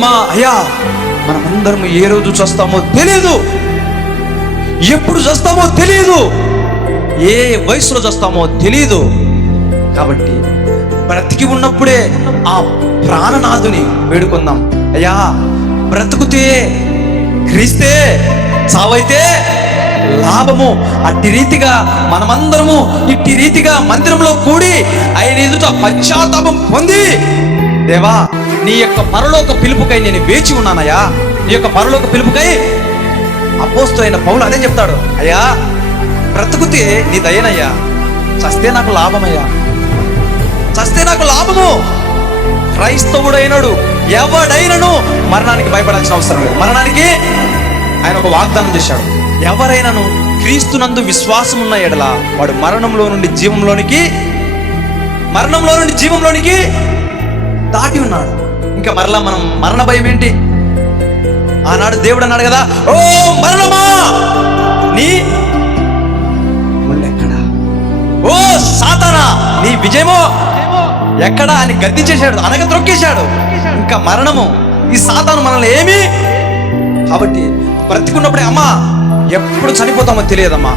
అమ్మా అయ్యా మనమందరం ఏ రోజు చస్తామో తెలియదు, ఎప్పుడు చస్తామో తెలియదు, ఏ వయసులో చస్తామో తెలియదు. కాబట్టి బ్రతికి ఉన్నప్పుడే ఆ ప్రాణనాథుని వేడుకుందాం. అయ్యా బ్రతుకుతే క్రీస్తే, చావైతే లాభము. అట్టి రీతిగా మనమందరము ఇట్టి రీతిగా మందిరంలో కూడి ఆయన ఎదుట పశ్చాత్తాపం పొంది, దేవా నీ యొక్క పరలోక పిలుపుకై నేను వేచి ఉన్నానయ్యా, నీ యొక్క పరలోక పిలుపుకై. అపోస్తలుడైన పౌలు అదే చెప్తాడు, అయ్యా బ్రతుకుతే నీ దయనయ్యా, చస్తే నాకు లాభమయ్యా, చస్తే నాకు లాభము. క్రైస్తవుడైనడు ఎవడైనను మరణానికి భయపడాల్సిన అవసరం లేదు. మరణానికి ఆయన ఒక వాగ్దానం చేశాడు, ఎవరైనాను క్రీస్తునందు విశ్వాసం ఉన్న ఎడల వాడు మరణంలో నుండి జీవంలోనికి దాటి ఉన్నాడు. ఇంకా మరలా మనం మరణ భయం ఏంటి? ఆనాడు దేవుడు అన్నాడు కదా, ఓ మరణమా నీ ముళ్ళెక్కడా, ఓ సాతానా నీ విజయమో ఎక్కడా అని గద్దించేశాడు, అనగ త్రొక్కేశాడు. ఇంకా మరణము ఈ సాతాను మనల్ని ఏమి. కాబట్టి బ్రతికున్నప్పుడే అమ్మా ఎప్పుడు చనిపోతామో తెలియదమ్మా.